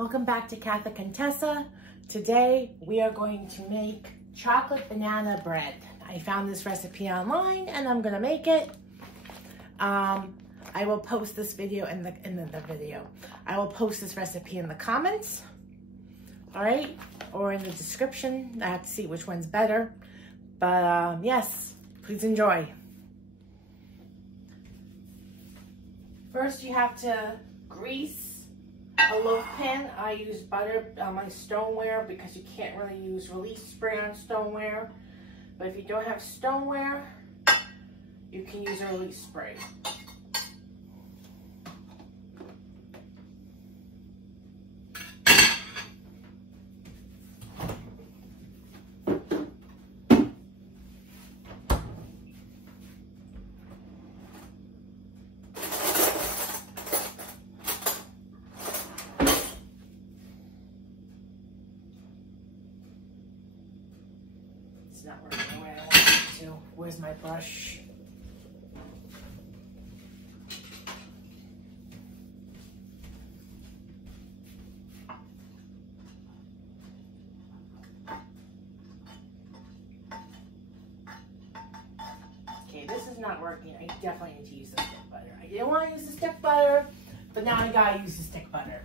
Welcome back to Catholic Contessa. Today we are going to make chocolate banana bread. I found this recipe online and I'm gonna make it. I will post this video in the video. I will post this recipe in the comments, all right, or in the description. I have to see which one's better, but yes, please enjoy. First, you have to grease a loaf pan. I use butter on my stoneware because you can't really use release spray on stoneware. But if you don't have stoneware, you can use a release spray. It's not working the way I want it to. Where's my brush? Okay, this is not working. I definitely need to use the stick butter. I didn't want to use the stick butter, but now I gotta use the stick butter.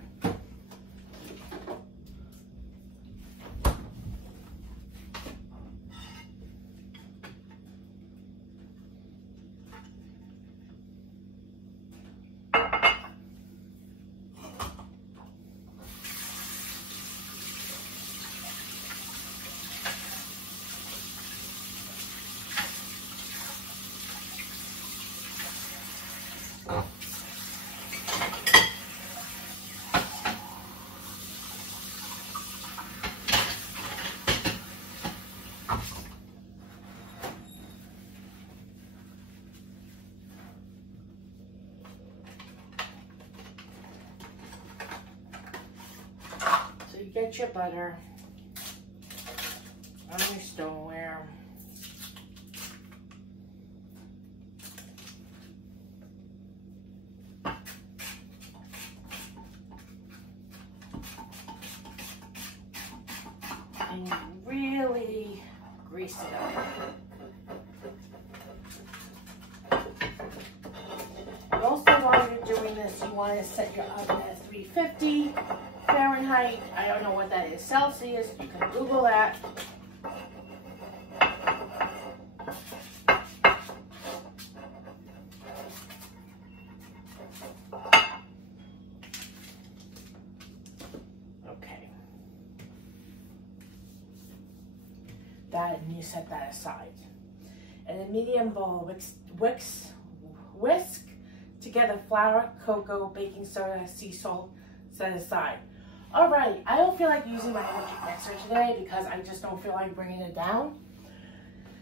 So you get your butter on your stoneware. And you really grease it up. And also, while you're doing this, you want to set your oven at 350 Fahrenheit. I don't know what that is, Celsius. You can Google that. Okay. That, and you set that aside. In a medium bowl, whisk together flour, cocoa, baking soda, sea salt, set aside. All right, I don't feel like using my electric mixer today because I just don't feel like bringing it down.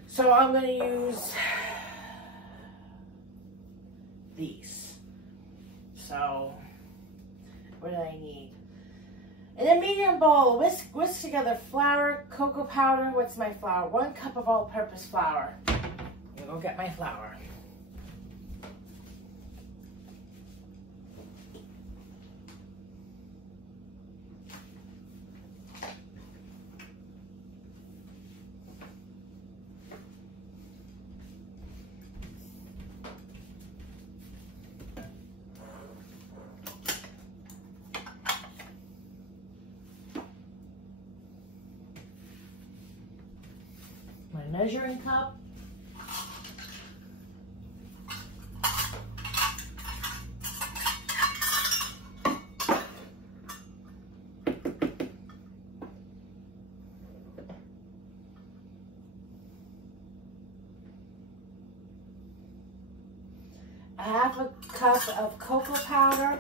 So I'm gonna use these. So what do I need? In a medium bowl, whisk together flour, cocoa powder. What's my flour? 1 cup of all-purpose flour. I'm gonna go get my flour. My measuring cup. A half a cup of cocoa powder.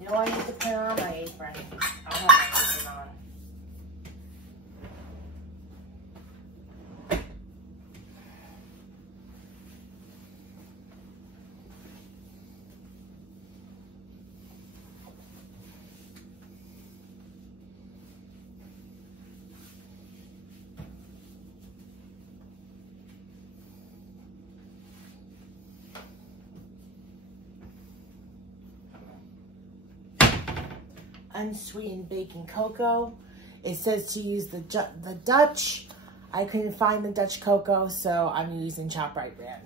You know, I need to put on my apron. I'll have my apron on. unsweetened baking cocoa. It says to use the Dutch. I couldn't find the Dutch cocoa, so I'm using ShopRite brand.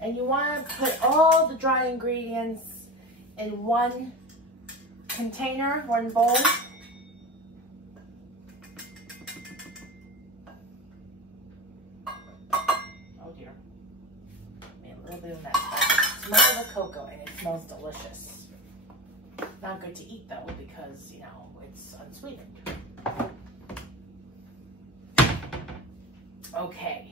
And you want to put all the dry ingredients in one container, one bowl. Oh dear. Made a little bit of that. Smell the cocoa, and it smells delicious. Not good to eat though, because, you know, it's unsweetened. Okay.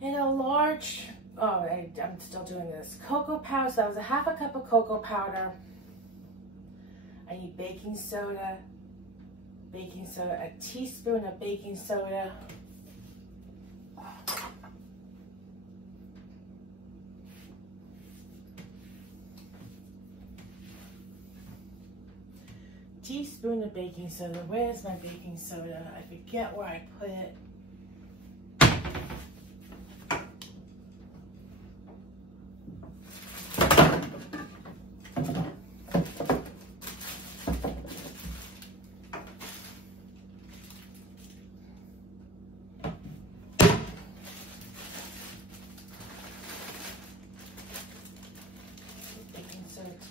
In a large, I'm still doing this. Cocoa powder, so that was a half a cup of cocoa powder. I need baking soda, a teaspoon of baking soda. Teaspoon of baking soda. Where's my baking soda? I forget where I put it.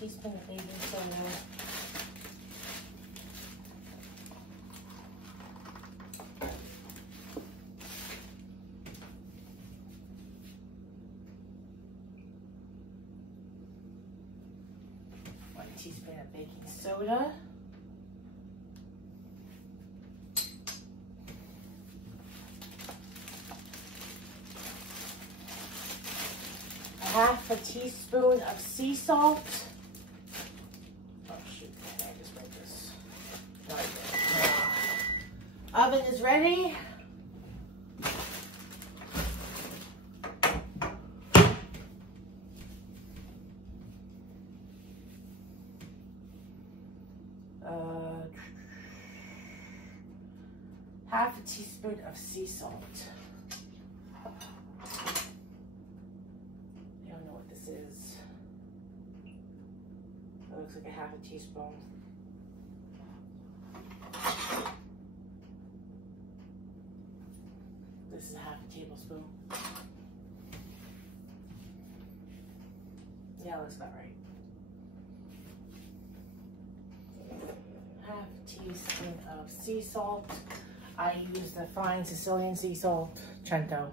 Teaspoon of baking soda. One teaspoon of baking soda. Half a teaspoon of sea salt. Oven is ready. Half a teaspoon of sea salt. I don't know what this is. It looks like a half a teaspoon. This is a half a tablespoon. Yeah, looks about right. Half a teaspoon of sea salt. I use the fine Sicilian sea salt, Cento.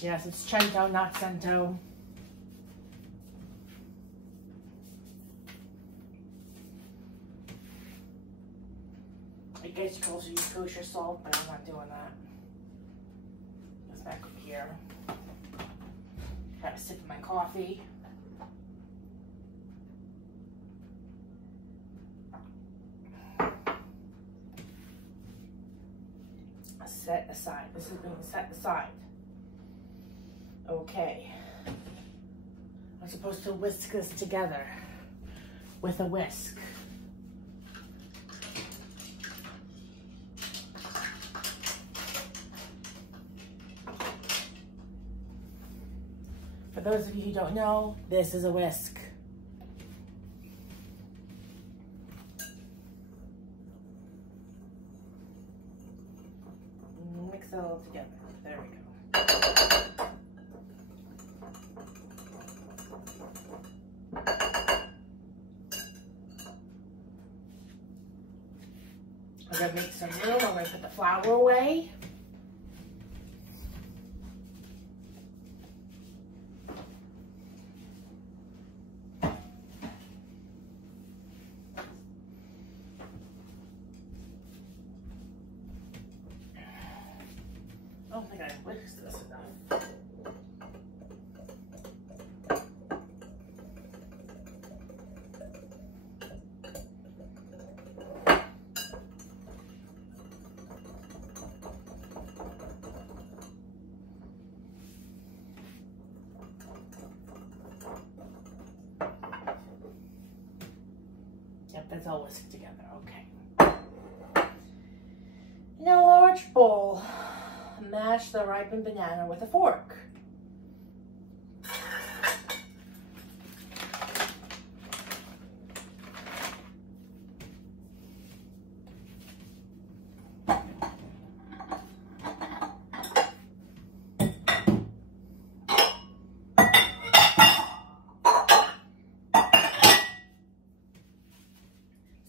Yes, it's Cento, not Cento. I guess you can also use kosher salt, but I'm not doing that. It's back up here. Have a sip of my coffee. Set aside. This is being set aside. Okay. I'm supposed to whisk this together with a whisk. For those of you who don't know, this is a whisk. Mix it all together. There we go. I'm going to make some room. I'm going to put the flour away. I don't think I whisked this enough. Yep, that's all whisked together. Okay. In a large bowl, mash the ripened banana with a fork.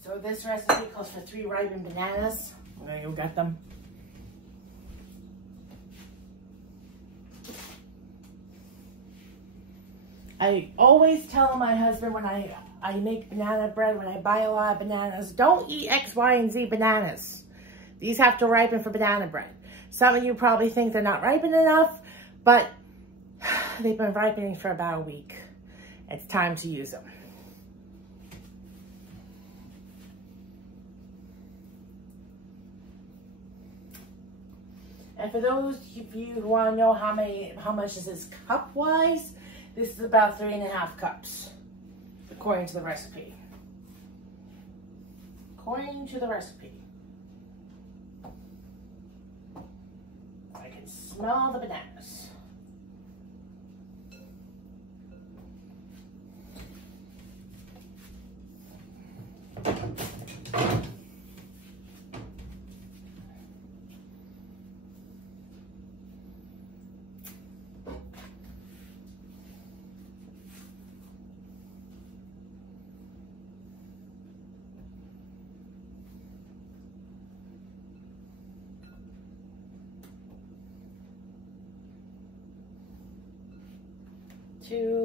So this recipe calls for 3 ripened bananas. I'm gonna go get them. I always tell my husband when I make banana bread, when I buy a lot of bananas, don't eat X, Y, and Z bananas. These have to ripen for banana bread. Some of you probably think they're not ripened enough, but they've been ripening for about a week. It's time to use them. And for those of you who want to know how much is this cup-wise, this is about 3.5 cups, according to the recipe. According to the recipe. I can smell the bananas.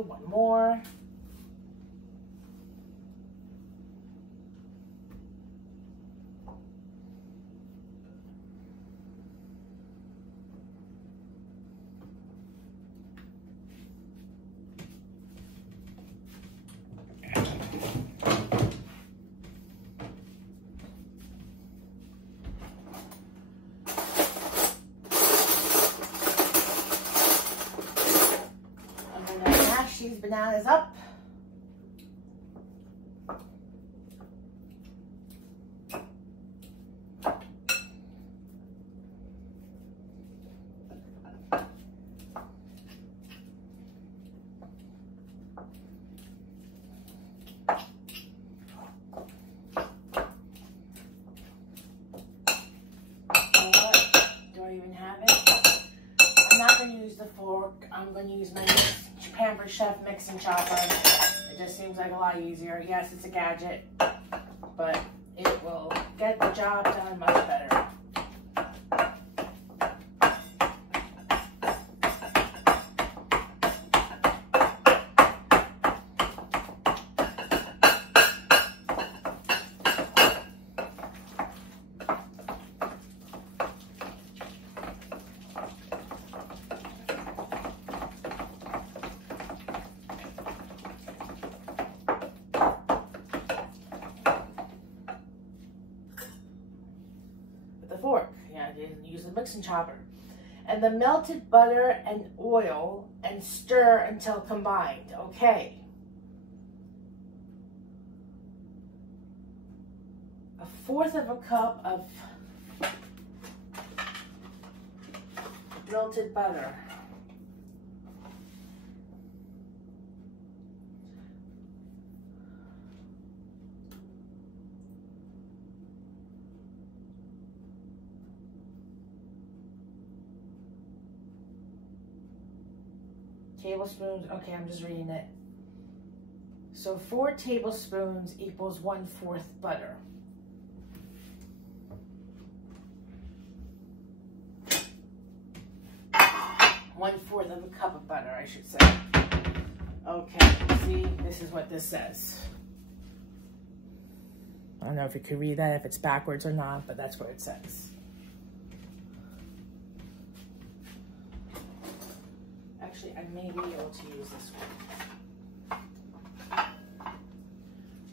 One more. These bananas up. Do I even have it? I'm not going to use the fork. I'm going to use my Pampered Chef mixing chopper. It just seems like a lot easier. Yes, it's a gadget, but it will get the job done much better. Fork. Yeah, I didn't use the mixing chopper. And the melted butter and oil and stir until combined. Okay. 1/4 cup of melted butter. Tablespoons, okay, I'm just reading it. So 4 tablespoons equals 1/4 butter. One-fourth of a cup of butter, I should say. Okay, see, this is what this says. I don't know if you could read that, if it's backwards or not, but that's what it says. Actually, I may be able to use this one.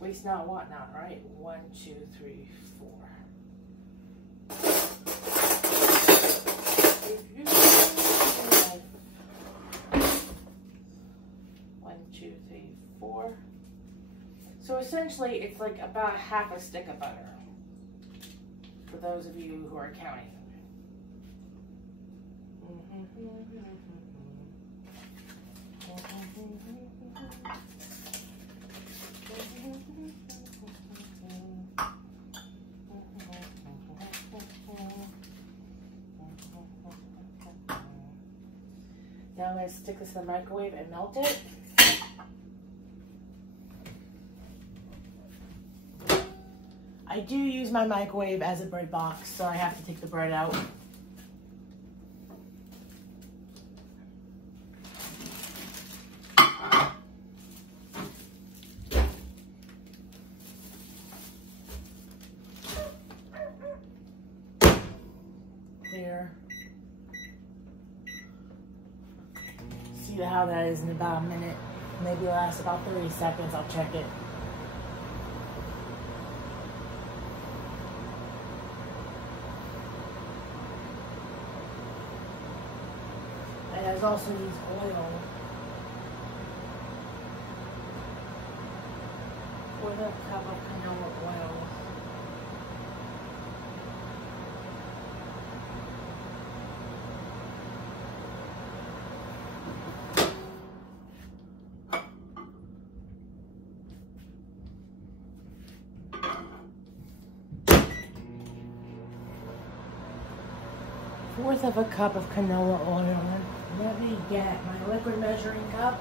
Waste not, want not, right? 1, 2, 3, 4. 1, 2, 3, 4. So essentially, it's like about half a stick of butter, for those of you who are counting. Now I'm going to stick this in the microwave and melt it. I do use my microwave as a bread box, so I have to take the bread out. Clear. See how that is in about a minute. Maybe lasts about 30 seconds. I'll check it. And there's also these oil. With a cup of canola oil. Fourth of a cup of canola oil. Let me get my liquid measuring cup.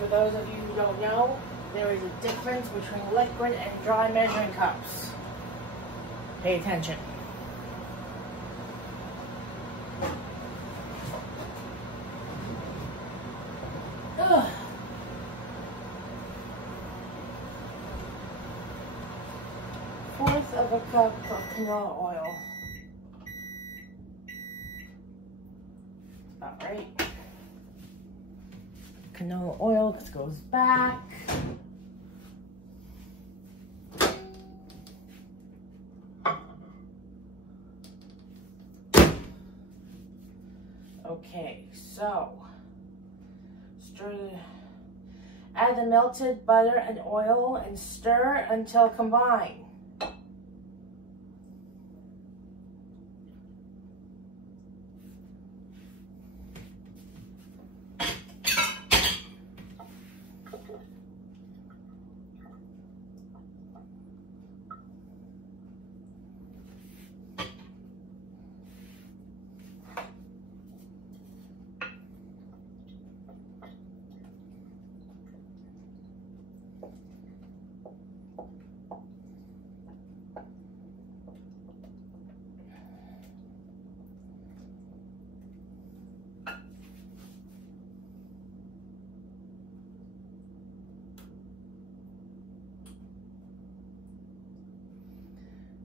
For those of you who don't know, there is a difference between liquid and dry measuring cups. Pay attention. Ugh. Fourth of a cup of canola oil. About right. Canola oil goes back. Okay, so add the melted butter and oil and stir until combined.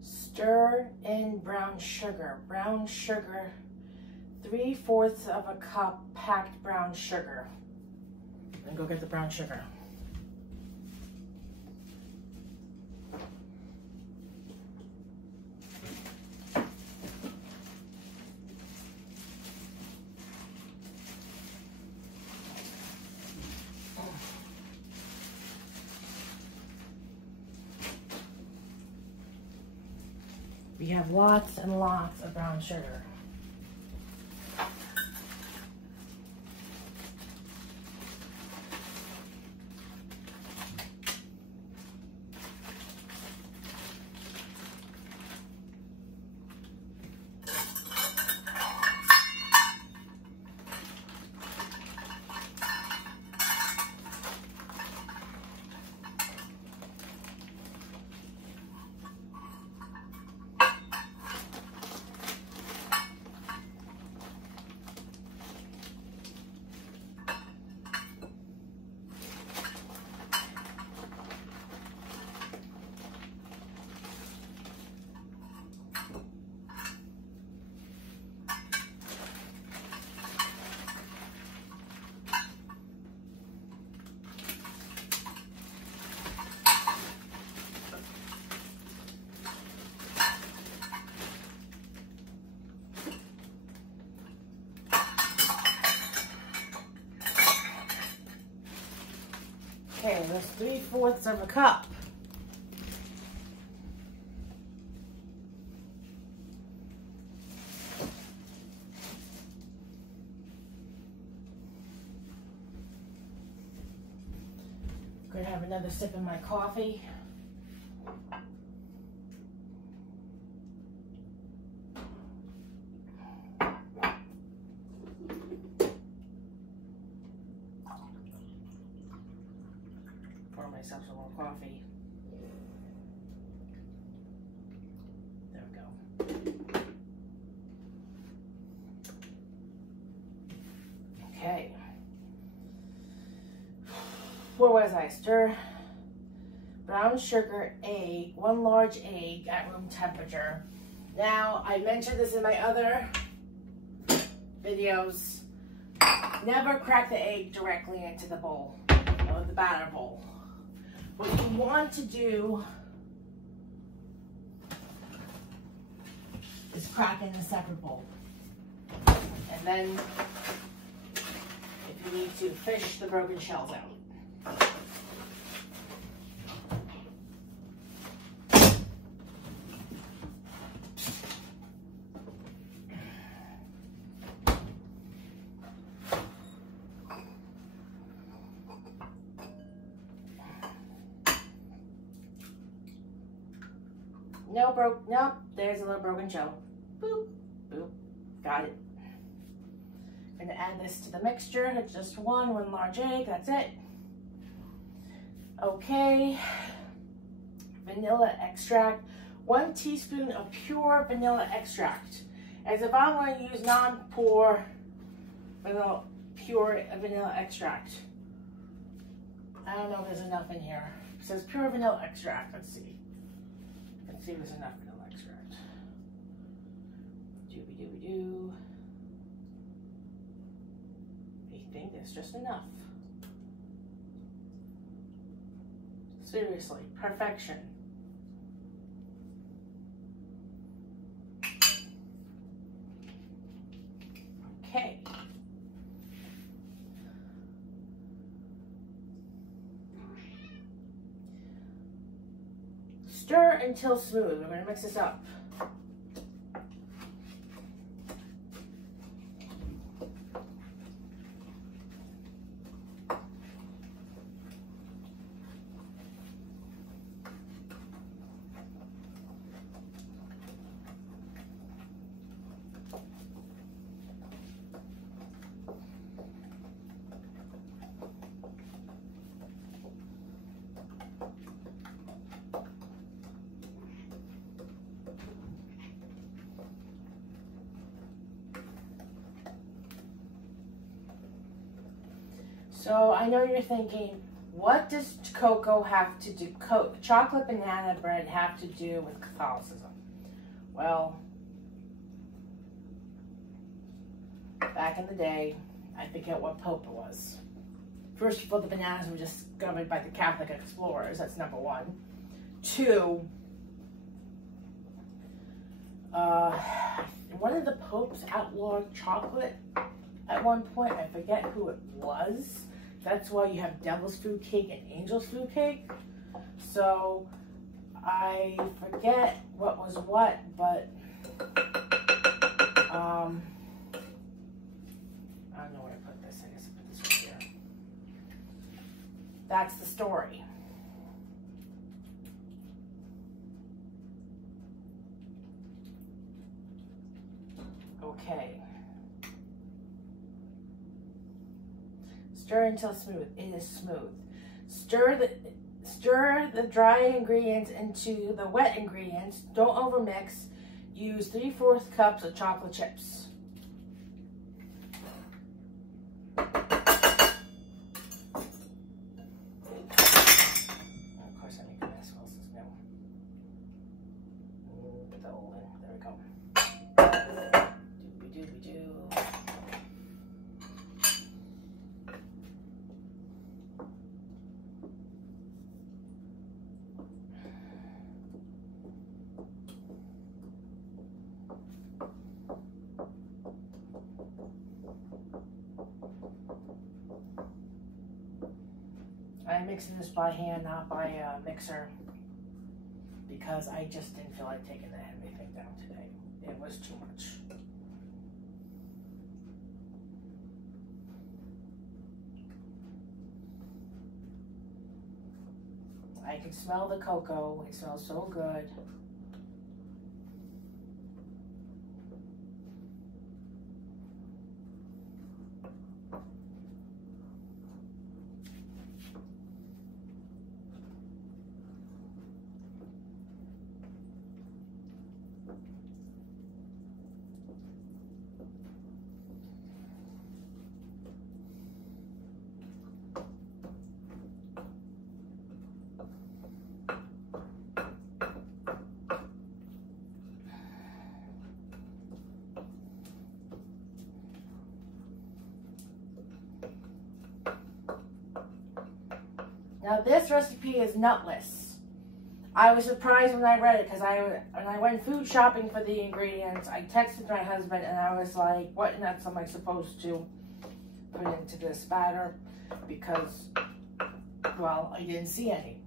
Stir in brown sugar. Brown sugar, 3/4 of a cup packed brown sugar. And go get the brown sugar. We have lots and lots of brown sugar. Okay, that's 3/4 of a cup. I'm gonna have another sip of my coffee. Pour myself some more coffee. There we go. Okay. Where was I? Stir brown sugar, egg, 1 large egg at room temperature. Now, I mentioned this in my other videos. Never crack the egg directly into the bowl, or the batter bowl. What you want to do is crack in a separate bowl. And then, if you need to, fish the broken shells out. Nope, there's a little broken shell. Boop, boop, got it. I'm gonna add this to the mixture. It's just one large egg, that's it. Okay, vanilla extract. 1 teaspoon of pure vanilla extract. As if I'm going to use non-pure vanilla, pure vanilla extract. I don't know if there's enough in here. It says pure vanilla extract, let's see. Let's see if there's enough vanilla extract. Dooby-dooby-doo. I think there's just enough. Seriously, perfection. Okay. Stir until smooth. We're going to mix this up. So I know you're thinking, what does cocoa have to do, chocolate banana bread have to do with Catholicism? Well, back in the day, I forget what pope it was. First of all, the bananas were discovered by the Catholic explorers, that's number 1. 2, one of the popes outlawed chocolate at one point. I forget who it was. That's why you have devil's food cake and angel's food cake. So I forget what was what, but I don't know where I put this. I guess I put this right here. That's the story. Okay. Stir until smooth. It is smooth. Stir the dry ingredients into the wet ingredients. Don't overmix. Use 3/4 cups of chocolate chips. Of course, I make a mess. What else is new? Put the old in. There we go. Doobie-doobie-doo. I'm mixing this by hand, not by a mixer, because I just didn't feel like taking everything down today. It was too much. I can smell the cocoa. It smells so good. Now this recipe is nutless. I was surprised when I read it, because when I went food shopping for the ingredients, I texted my husband and I was like, what nuts am I supposed to put into this batter? Because, well, I didn't see any.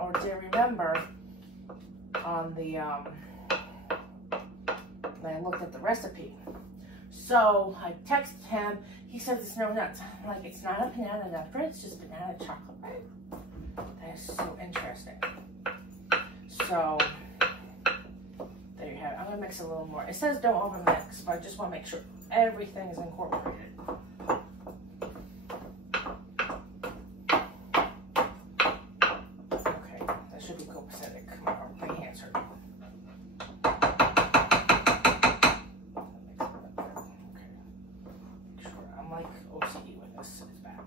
Or to remember on the, when I looked at the recipe. So I texted him. He says it's no nuts. I'm like, it's not a banana nut bread, it's just banana chocolate bread. That is so interesting. So there you have it. I'm gonna mix a little more. It says don't over mix, but I just want to make sure everything is incorporated. Okay, that should be copacetic. My hands hurt. OCD with this is bad.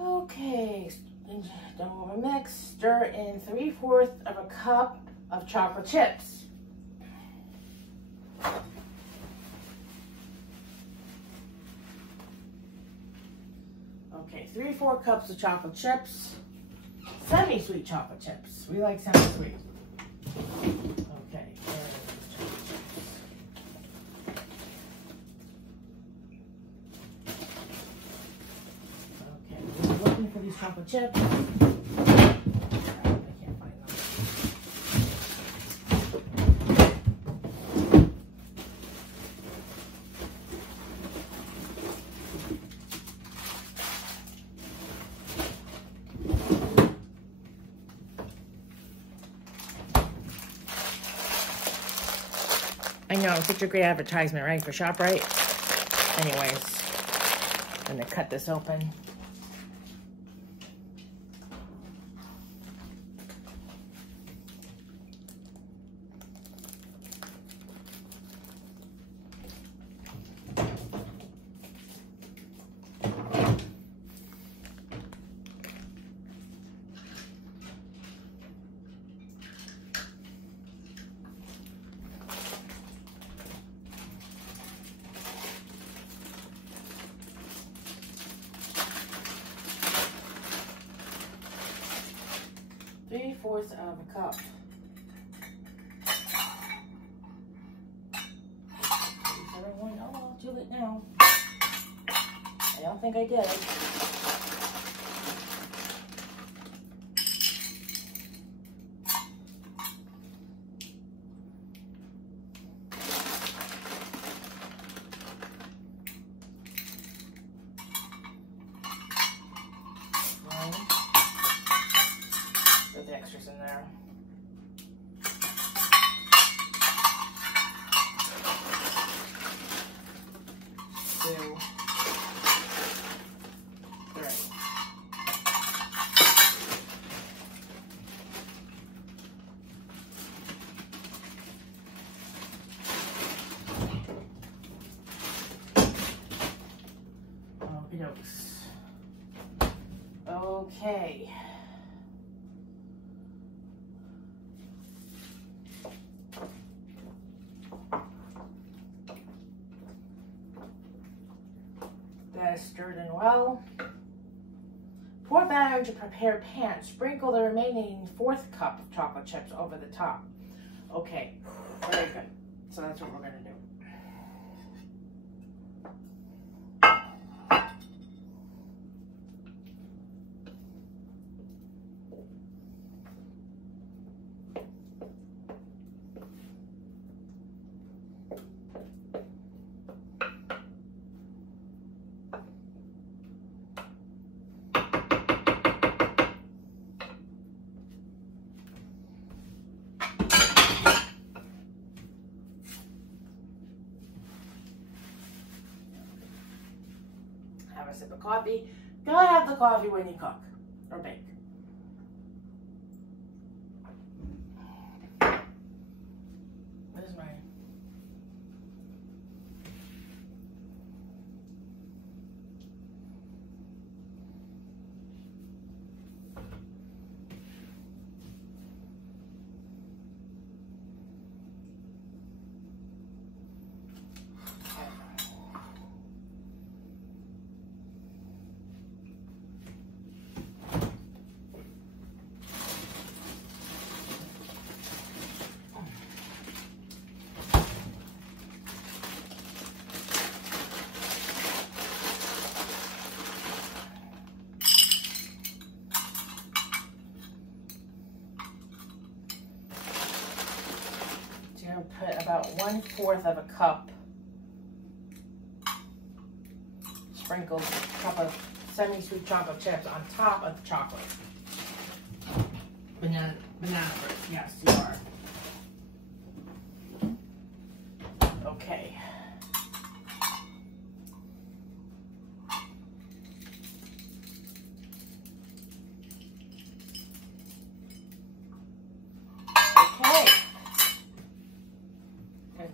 Okay, don't overmix. Stir in 3/4 of a cup of chocolate chips. Okay, 3/4 cups of chocolate chips. Semi-sweet chocolate chips. We like semi-sweet. Okay. Okay, we're looking for these chocolate chips. I can't find them. I know, such a great advertisement, right, for ShopRite? Anyways, I'm gonna cut this open. Three-fourths of a cup. Everyone, oh, I'll do it now. I don't think I did. The extras in there. 2, 3. Okie dokes. Okay. That is stirred in well. Pour batter into prepared pan. Sprinkle the remaining 4th cup of chocolate chips over the top. Okay, very good. So that's what we're gonna do. Have a sip of coffee. Gotta have the coffee when you cook or bake. This is mine. Put about 1/4 of a cup, sprinkled cup of semi-sweet chocolate chips on top of the chocolate. Banana bread, yes you are. Okay.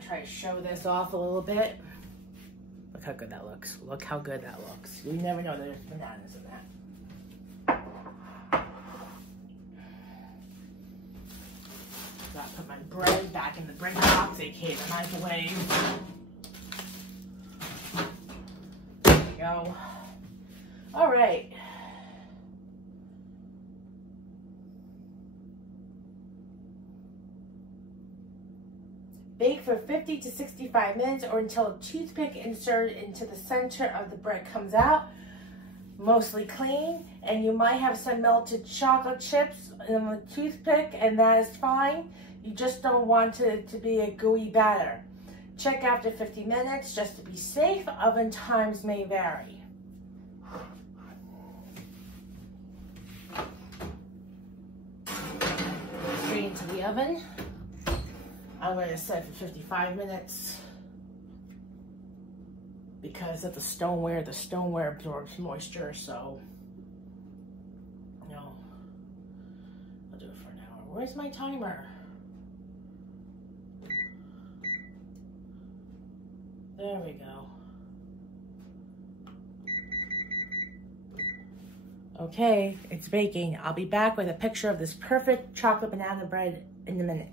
Try to show this off a little bit. Look how good that looks. Look how good that looks. You never know there's bananas in that. Gotta put my bread back in the bread box, aka the microwave. There we go. All right. Bake for 50 to 65 minutes or until a toothpick inserted into the center of the bread comes out, mostly clean, and you might have some melted chocolate chips in the toothpick, and that is fine. You just don't want it to be a gooey batter. Check after 50 minutes just to be safe. Oven times may vary. Straight into the oven. I'm going to set for 55 minutes because of the stoneware absorbs moisture, so no, I'll do it for an hour. Where's my timer? There we go. Okay, it's baking. I'll be back with a picture of this perfect chocolate banana bread in a minute.